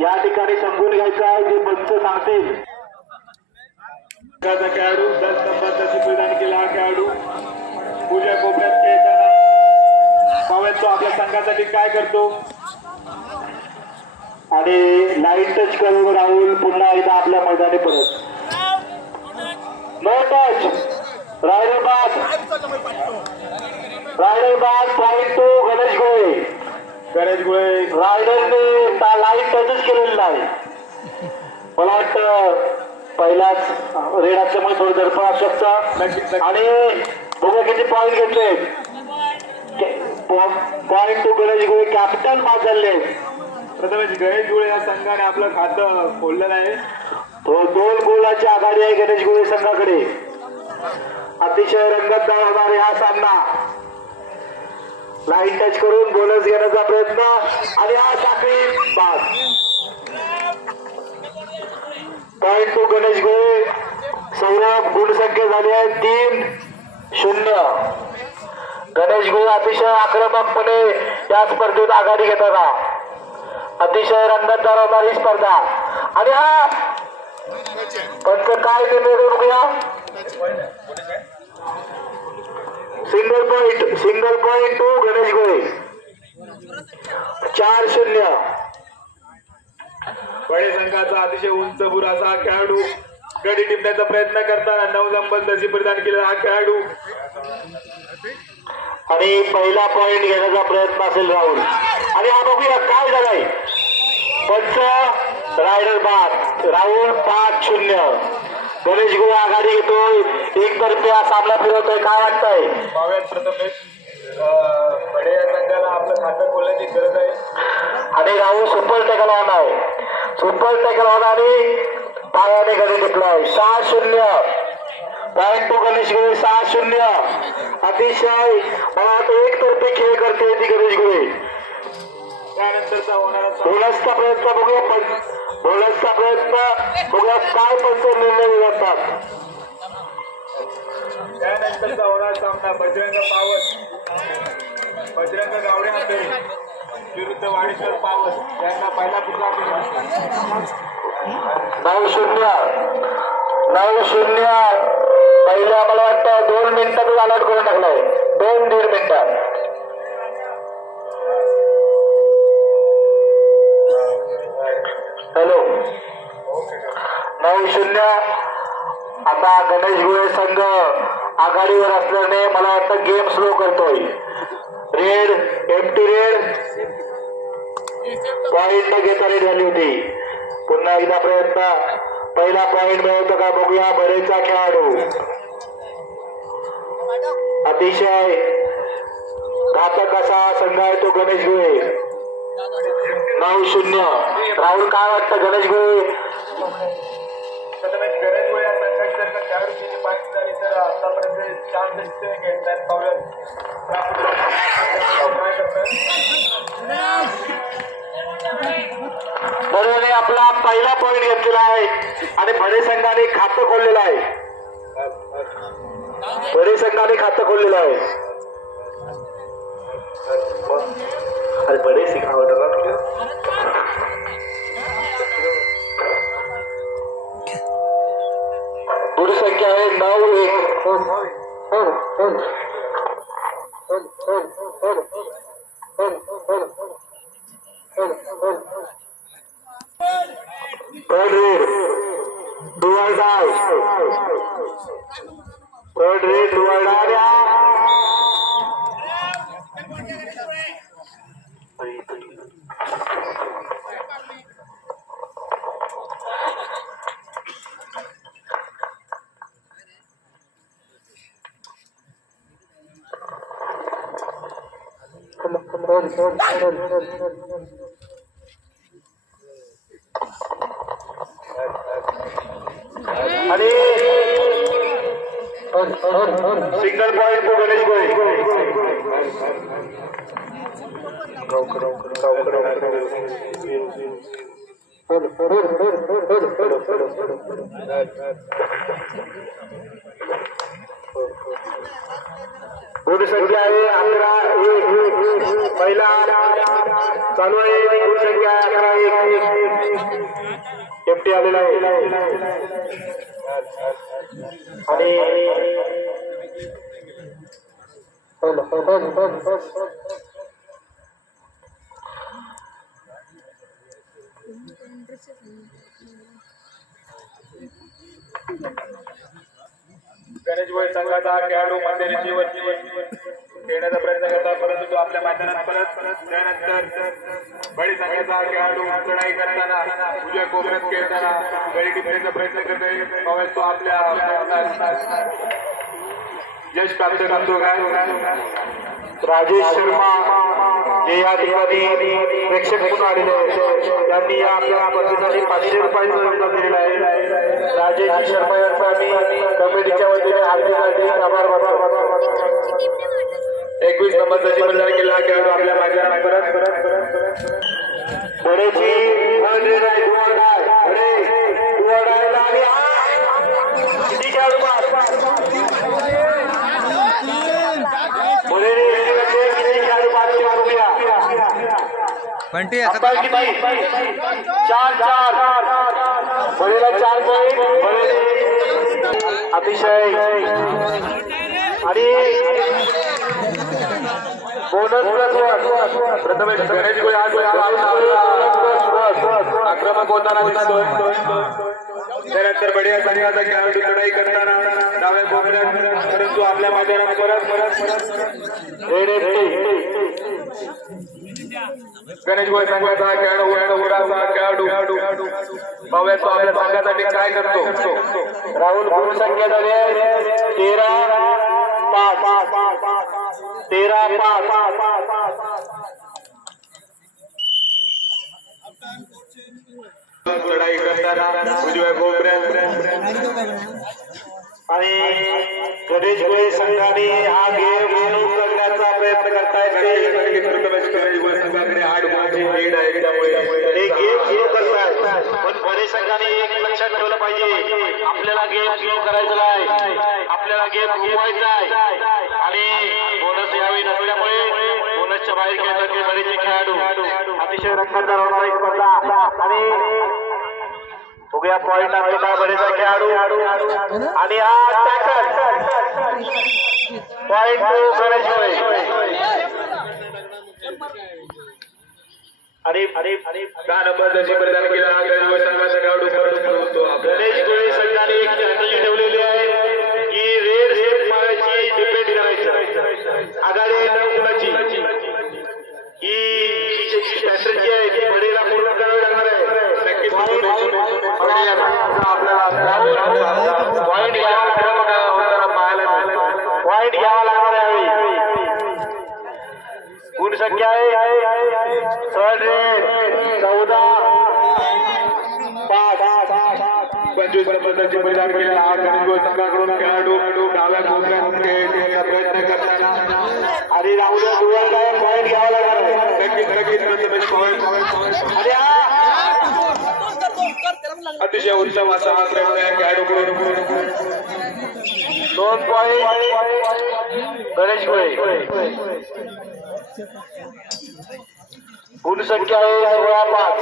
या ठिकाणी समजून घ्यायचं आहे जे पंच सांगतील. खेळाडू दस नंबरचा प्रदान केला हा खेळाडू. पूजा कोपऱ्यात खेळताना. पाहूयात तो आपल्या संघासाठी काय करतो? आणि लाईन टच करून राहुल पुन्हा एकदा आपल्या मैदानी परत. नो टच रायडर बाद रायडर बाद पॉईंट टू गणेश गोळे. रायडरने लाईन टचच केलेलं नाही. मला वाटतं पहिलाच रेड असल्यामुळे थोडं दडपण असू शकतं. आणि बघा किती पॉईंट घेतले पॉईंट टू गणेश गोळे कॅप्टन बाद झाले आहेत. प्रथमच गणेश गोळे या संघाने आपलं खातं खोललेलं आहे. तो दोन गोलाची आघाडी आहे गणेश गोळे संघाकडे. अतिशय रंगतदार होणार हा सामना. लाईन टच करून बोनस घेण्याचा प्रयत्न. आणि हा साखळी पास पॉइंट टू गणेश गोळे सौरभ गुणसंख्या झाली आहे. तीन शून्य. गणेश गोळे अतिशय आक्रमकपणे या स्पर्धेत आघाडी घेताना. अतिशय रंगत होणार स्पर्धा. आणि हा पंच काय निर्णय घेऊन single point single point to Ganesh Gole चार शून्य. बडे संघाचा अतिशय उंच बुरासा खेळाडू गडी टिपण्याचा प्रयत्न करताना नऊ नंबर परिधान केलेला हा खेळाडू. आणि पहिला पॉइंट घेण्याचा प्रयत्न असेल राहुल. आणि हा बघूया काय झालाय. पंच रायडर बाद. राहुल पाच शून्य. गणेश गोळे आघाडी घेतोय. एक तर्फे हा सामना फिरवतोय. काय वाटतंय? पाहूयात प्रथमेश. अं, बडे या संघाला आपलं खातं खोलण्याची गरज आहे. आणि राहुल सुपर टॅकल होणार. आहे सुपर टॅकल होणार आणि पायाने गडी टिकलाय सहा शून्य. पॉईंट टू गणेश गोळे सहा शून्य. अतिशय मला वाटतं एक तर्फे खेळ करते ती गणेश गोळे बोनसचा प्रयत्न बघूया पण बोनसचा प्रयत्न बघूया काय पंच निर्णय जातात त्यानंतरचा होणारा सामना बजरंग पावस. बजरंग गावडे विरुद्ध वाडेश्वर पावस. यांना पहिला पुतळा नऊ शून्य. नऊ शून्य. पहिल्या मला वाटतं दोन मिनिटातच अलर्ट करून टाकलाय. दोन दीड मिनिटात हॅलो. नऊ शून्य. आता गणेश गुळे संघ आघाडीवर असल्याने मला वाटतं गेम स्लो करतोय. रेड एमटी रेड पॉइंट न घेता रेड झाली होती. पुन्हा एकदा प्रयत्न. पहिला पॉइंट मिळवतो का बघूया. बरेचा खेळाडू. अतिशय घातक असा संघ आहे तो गणेश गुळे. नऊ शून्य. राहुल काय वाटतं? गणेश गुळे तर बरोबर आपला पहिला पॉईंट घेतलेला आहे. आणि भडे संघाने खातं खोललेलं आहे. भडे संघाने खातं खोललेलं आहे. अरे बडे पुढी संख्या आहे नऊ एक Third read. Do or die. आणि single point to Ganesh Gole गुणसंख्या आहे अकरा एक पहिला चालू आहे गुणसंख्या आहे अकरा एक एमटी आलेला आहे आणि Thank you. गणेश भाई संघाचा खेळाडू मंदिर जीवन खेळण्याचा प्रयत्न करतात परंतु तो आपल्या मैदानात परत त्यानंतर बळी संघाचा खेळाडू चढाई करताना उजव्या कोपऱ्यात खेळताना गडी टिपण्याचा प्रयत्न करतोय. पाहूया तो आपल्या यश प्राप्त करतो काय राजेश शर्मा जे या ठिकाणी प्रेक्षक म्हणून आलेले आहेत. त्यांनी या आपल्या स्पर्धेसाठी पाचशे रुपयांचं योगदान दिलेलं आहे राजेश शर्मा यांचा आम्ही कमिटीच्या वतीने हार्दिक हार्दिक आभार मानतो. एकवीस नंबरचा जिम्मेदार केला आपल्या माझ्या परत परत परत परत बडेची हंड्रेड आहे दुवाडाय बडे दुवाडायला आणि हा किती खेळाडू बडे किती खेळाडू पाचशे रुपया बंटी चार चार बळीला चार पॉईंट बळीने अतिशय आणि bonus plus one Prathamesh Ganesh भाई आज आक्रमक होताना दिसतोय त्यानंतर बढिया संघाचा खेळाडू चढाई करताना डाव्या कोपऱ्यात परंतु आपल्या मैदानात परत परत परत गणेश भाई संघाचा खेळाडू उडा उडाचा खेळाडू. पाहूया तो आपल्या संघासाठी काय करतो? राहुल गुरु संख्या झाले तेरा पाच. तेरा पाच. चढाई करताना उजव्या कोपऱ्यात आणि गणेश गोळे संघाने पाहिजे. आपल्याला गेम सुरू करायचा आहे आपल्याला गेम घुमवायचा आहे आणि बोनस यावेळी नसल्यामुळे बोनसच्या बाहेर खेळतात ते बरेचसे खेळाडू अतिशय रंगतदार होणार ही स्पर्धा आणि उभ्या पॉईंट आहे का खेळाडू. आणि हा टॅकल पॉईंट टू गणेश अरे अरे अरे केला गणेश गोळे संघाने एक स्ट्रॅटेजी ठेवलेली आहे. पंचवीस नंबरचा जिम्मेदार केला हा गणेश भाई संघाकडून खेळाडू डाव्या कोपऱ्यात खेळण्याचा प्रयत्न करताना आणि राहुल दुवार पॉईंट घ्यावा लागणार नक्कीच नक्कीच प्रथमेश पवार. आणि अतिशय उत्तम असा हा प्रयत्न आहे खेळाडूकडून. दोन पॉईंट गणेश गुण संख्या आहे सोळा पाच.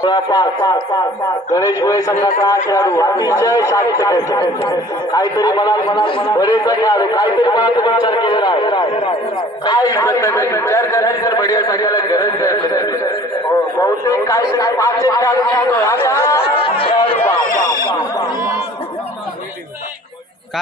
सोळा पाच. गणेश गोळे संघाचा हा खेळाडू अतिशय शांत काहीतरी मनात बरेच खेळाडू काहीतरी मनात विचार केलेला आहे. काय विचार करण्याची तर बढिया संघाला गरज हो, बहुतेक काहीतरी पाच एक खेळाडू का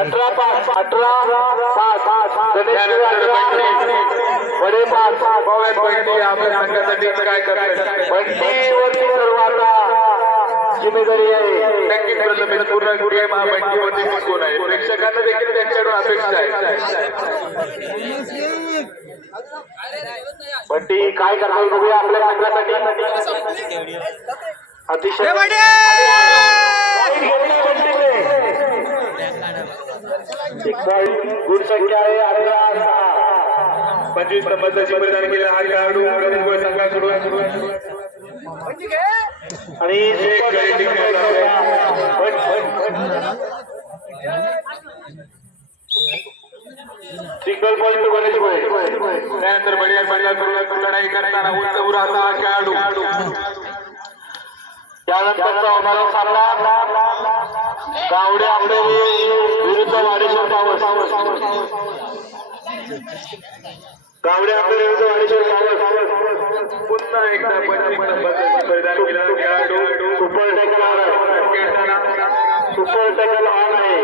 अठरा पाच अठरा बडे पाच. बंटी आपल्या संघासाठी काय करतात बंटीवरती सर्व आता जिम्मेदारी आहे. नक्कीच प्रथमेश पूर्ण गेम हा बंटीवरती टिकून आहे. प्रेक्षकांना देखील त्यांच्याकडून अपेक्षा आहे. बंटी काय करतो बघूया आपल्या संघासाठी? अतिशय Point घेतला बंटीने. एक point, गुण संख्या आहे अठरा सहा. पंचवीस नंबरचा जिम्मेदार केला हा खेळाडू गणेश संघा सुरू आणि सिंगल पॉईंट गणेश गोळे त्यानंतर बढिया संघाकडून लढाई करताना उंच उराचा हा खेळाडू त्यानंतरचा होणारा सामना. गावडे आपले विरुद्ध वाडेश्वर पावस. गावडे आंबेरी विरुद्ध वाडेश्वर पावस. पुन्हा एकदा परिधान केलेला खेळाडू super tackle on super tackle on आहे.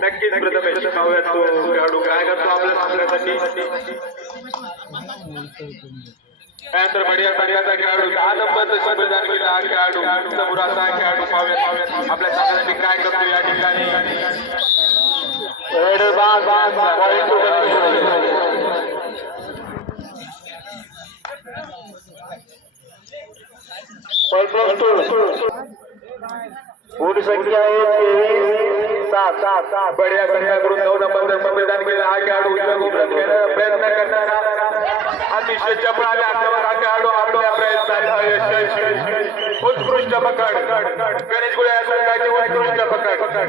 नक्कीच प्रथमेश पाहूयात तो खेळाडू काय करतो आपल्या सामन्यासाठी. त्यानंतर बढिया संघाचा खेळाडू नंबरचा परिधान केला हा खेळाडू समोराचा खेळाडू पाहूयात आपल्या सामन्यासाठी काय करतो या ठिकाणी? संख्या सात सात सात. बढिया संघाकडून नऊ नंबरचं संविधान केलं हा खेळाडू प्रयत्न करताना अतिशय आपल्या उत्कृष्ट पकड गणेश गुळे या संघाची उत्कृष्ट पकड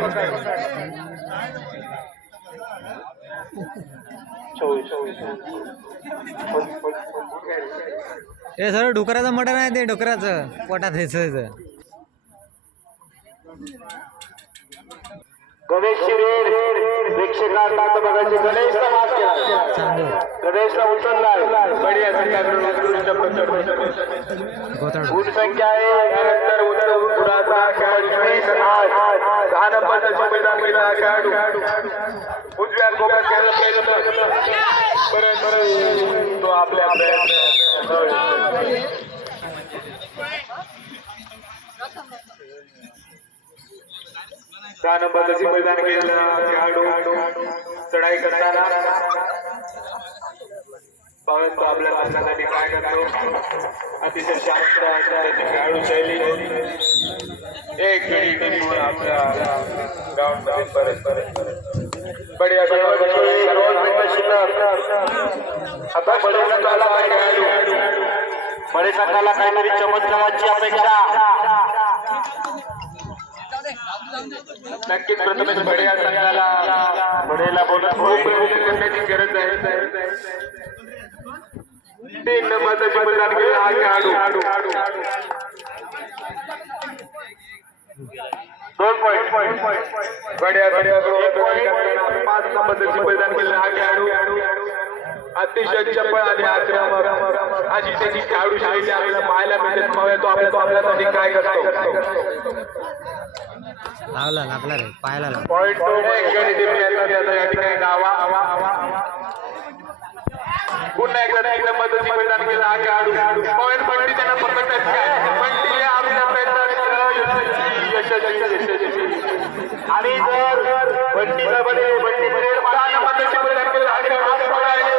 हे सर डुकराचं मटण आहे ते डुकराचं पोटात हेच. गणेश शिरेर प्रेक्षकांना आता बघायचे गणेशचा मात केला. गणेशला बढिया संघाकडून संख्या आहे. त्यानंतर उत्तर पुराचा पंचवीस आठ. दहा नंबरचं संविधान केलं खेळाडू. उजव्या कोपऱ्यात खेळायला प्रयत्न तो आपल्या दहा नंबरचं मैदान केलेलं खेळाडू चढाई करताना. पाहत आपल्या मार्गासाठी काय करतो? अतिशय शांत अशा त्याची खेळाडू शैली. एक गडी टिपून आपल्या ग्राउंडमध्ये परत परत बढिया आता बडे संघाला बडे संघाला काहीतरी चमत्काराची अपेक्षा. नक्कीच प्रथमच बढिया संघाला बडेला बोला खूप प्रयत्न करण्याची गरज आहे. तीन नंबरचा जिम्मेदार केला हा खेळाडू. दोन पॉईंट बड्या बड्या पाच नंबरचं मैदान केलं हा खेळाडू. अतिशय चपळ आणि आक्रमक अशी त्याची खेळाडू शैली आपल्याला पाहायला मिळते. तो आपल्या तो आपल्यासाठी काय करतो. लावला लागला रे पायाला लाव पॉईंट एक गडी टिपण्याचा पुन्हा एकदा मैदान केलं पॉईंट त्यांना पकडतात काय बंटी आपल्या यशस्वी आणि जर बडे बंटी बडे सहा नंबरचं मैदान केलं हा खेळाडू पळायला.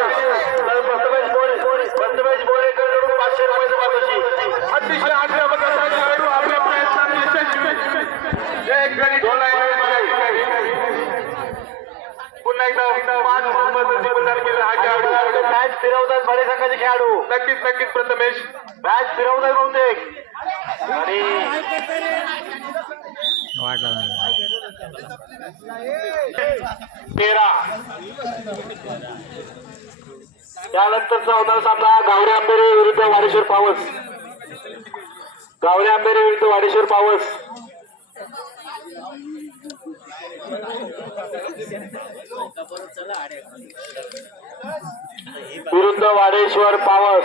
तर प्रथमेश बोळे प्रथमेश बोळेकडून पाचशे रुपयाचं पाठवशी अतिशय आक्रमक असा खेळाडू आपल्या प्रयत्नात यशस्वी एक गडी ढोलाय पुन्हा एकदा पाच नंबरचं जिम्मेदार केलं हा खेळाडू मॅच फिरवतात बडे संघाचे खेळाडू नक्कीच नक्कीच प्रथमेश. बॅच फिरवणार बहुतेक. आणि तेरा. त्यानंतरचा होणार सामना गावडे आंबेरे विरुद्ध वाडेश्वर पावस. गावडे आंबेरे विरुद्ध वाडेश्वर पावस. चला विरुद्ध वाडेश्वर पावस